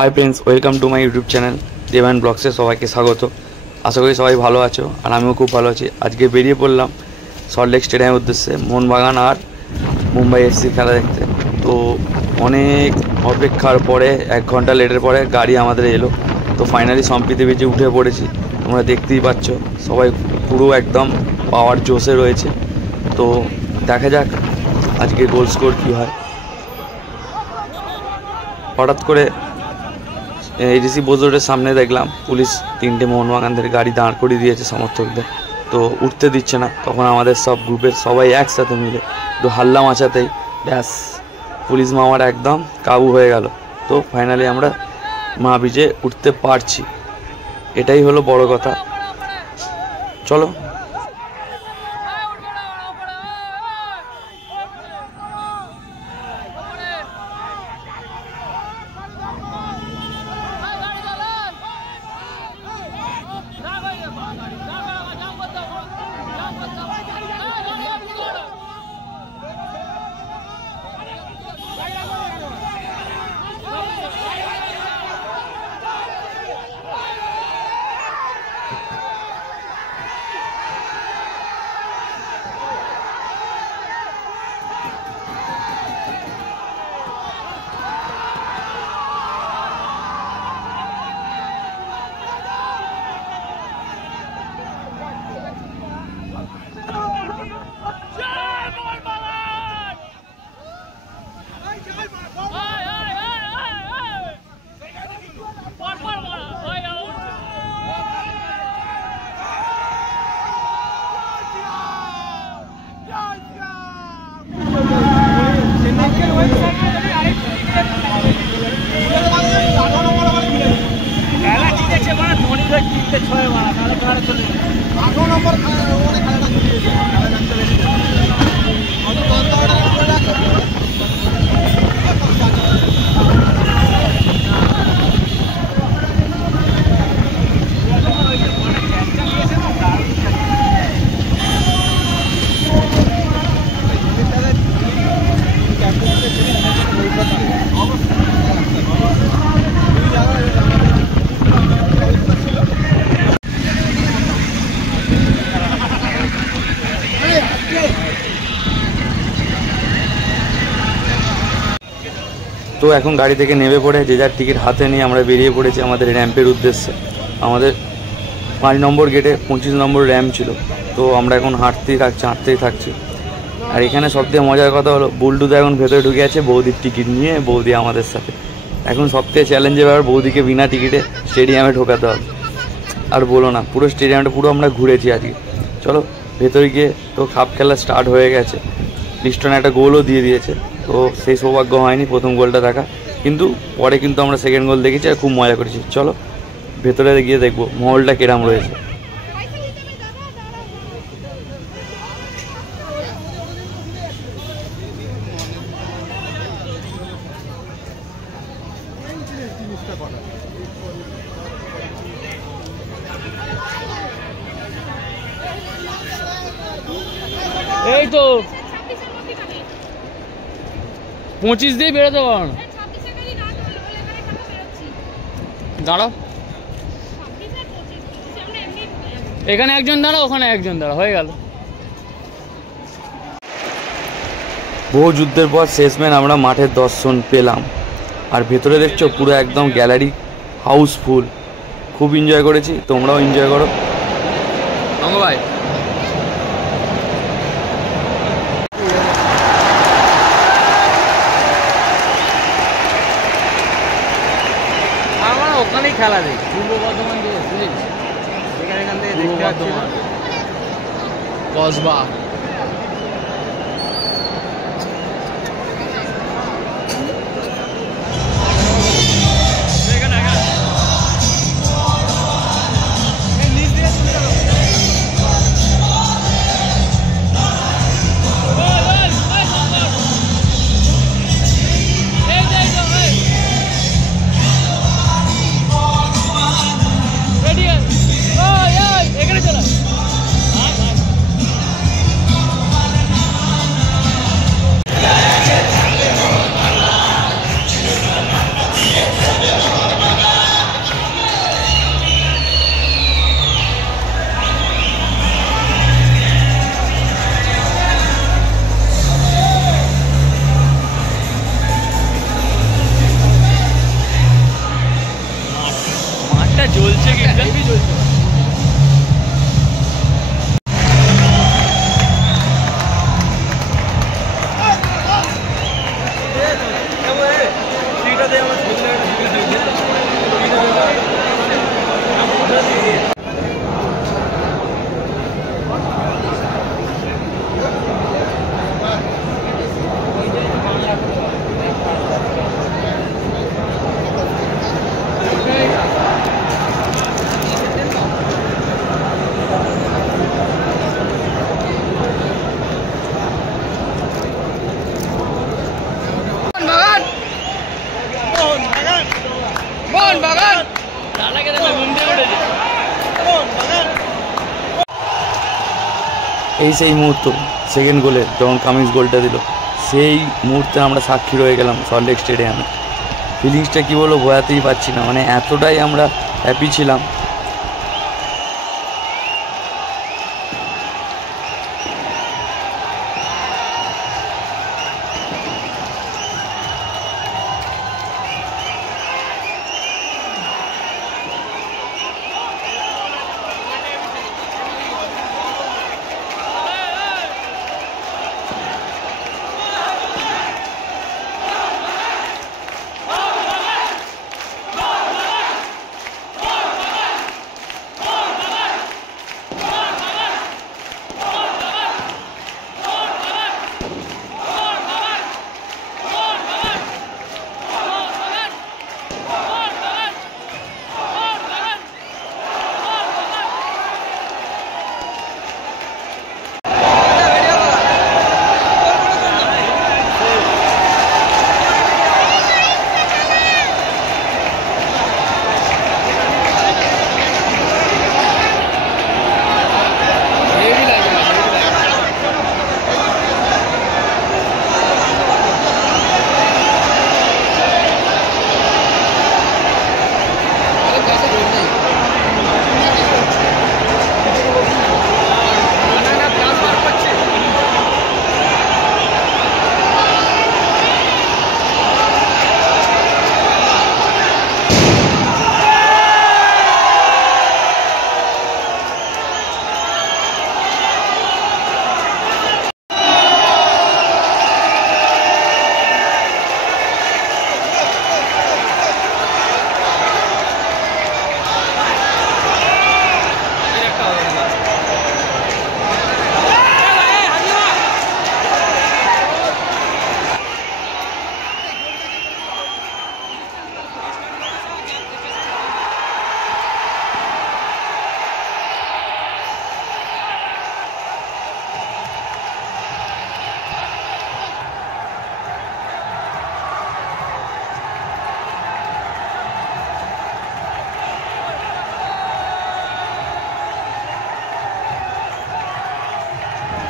High friends welcome to my YouTube channel देवान ब्लग्से सबाइके स्वागत। आशा करी सबाई भालो आछो और आमिও खूब भालो आछि। आजके बेरिये पड़लाम सल्टलेक स्टेडियामेर उद्देश्ये मोहनबागान और मुम्बाई एफसी खेला देखते। तो अनेक अपेक्षार परे 1 घंटा लेटेर परे गाड़ी आमादेर एलो। तो फाइनली सम्प्रीति बीचे उठे पड़ेछि। तोमरा देखतेई पाচ্ছো सबाई पुरो एकदम पावर जोशे रयेছে। तो देखा जाक आजके गोल स्कोर कि हय। हठात् करे एडिसि बोजोरेर सामने देखलाम पुलिस 3টে मोहनबागानদের गाड़ी दाঁড় करिয়ে दिएছে समर्थकদের। तो उठते दिच्छे ना। तखन आमादेर सब ग्रुपेर सबाई एकसाथे मिले तो हाल्ला माचातेई ब्यास पुलिस मामार एकदम काबू हये गेल। तो फाइनली आमरा मा बीचे उठते पारछि, एटाई हलो बड़ कथा। चलो तो এখন গাড়ি থেকে নেমে পড়ে যে যার টিকিট হাতে নিয়ে আমরা বেরিয়ে পড়েছি আমাদের র্যাম্পের উদ্দেশ্যে। আমাদের 5 নম্বর গেটে 25 নম্বর র্যাম্প ছিল। তো আমরা এখন হাঁটতেই থাকছি। আর এখানে সবথেকে মজার কথা হলো বুলটুদা এখন ভেতরে ঢুকে আছে বৌদির টিকিট নিয়ে। বৌদি আমাদের সাথে এখন সবথেকে চ্যালেঞ্জের ব্যাপার বৌদিকে বিনা টিকিটে স্টেডিয়ামে ঢোকাতে হবে। আর বলো না পুরো স্টেডিয়ামটা পুরো আমরা ঘুরেছি আজকে। চলো ভেতরে গিয়ে তো কাপ খেলা স্টার্ট হয়ে গেছে। লিস্টন একটা গোলও দিয়ে দিয়েছে। তো সেই সৌভাগ্য হয়নি প্রথম গোলটা দেখা, কিন্তু পরে কিন্তু আমরা সেকেন্ড গোল দেখেছি আর খুব মজা করেছি। চলো ভেতরে গিয়ে দেখবো মহলটা কিরম রয়েছে। এই তো 25 দিয়ে বেরোতে পারো না। দাঁড়াও এখানে একজন দাঁড়াও ওখানে একজন দাঁড়াও হয়ে গেল। বহু যুদ্ধের পর শেষমেশ আমরা মাঠের দর্শন পেলাম। আর ভেতরে দেখছো পুরো একদম গ্যালারি হাউসফুল। খুব এনজয় করেছি, তোমরাও এনজয় করো। ভাই ওখানেই খেলা দেখি পূর্ব বর্ধমান এখান থেকে দেখতে পাচ্ছি কসবা। গেটটা জ্বলছে, গেটটা হেভি জ্বলছে। এই সেই মুহূর্ত সেকেন্ড গোলে যখন কামিন্স গোলটা দিল, সেই মুহূর্তে আমরা সাক্ষী রয়ে গেলাম সল্টলেক স্টেডিয়ামে। ফিলিংসটা কী বলবো বোঝাতেই পারছি না, মানে এতটাই আমরা হ্যাপি ছিলাম।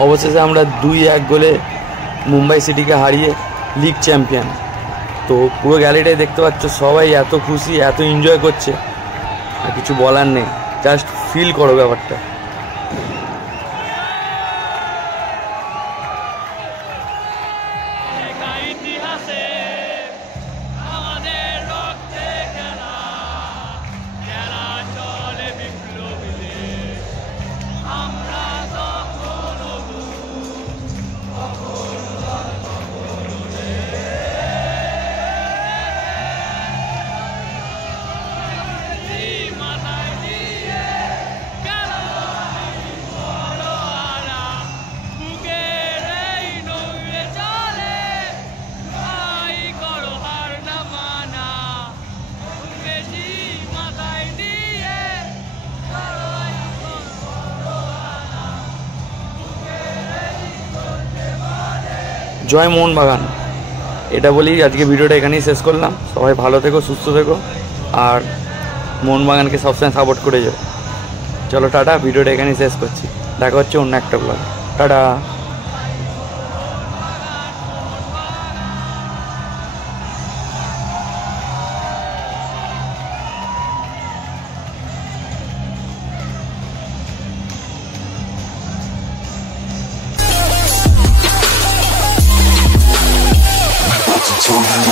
অবশেষে আমরা 2-1 গোলে মুম্বাই সিটিকে হারিয়ে লিগ চ্যাম্পিয়ন। তো পুরো গ্যালারিটাই দেখতে পাচ্ছ, সবাই এত খুশি, এত এনজয় করছে, আর কিছু বলার নেই। জাস্ট ফিল করো ব্যাপারটা। জয় মোহনবাগান, এটা বলেই আজকে ভিডিওটা এখানেই শেষ করলাম। সবাই ভালো থেকো, সুস্থ থেকো, আর মোহনবাগানকে সবসময় সাপোর্ট করে যাও। চলো টাটা, ভিডিওটা এখানেই শেষ করছি। দেখা হচ্ছে অন্য একটা ব্লগ। টাটা। So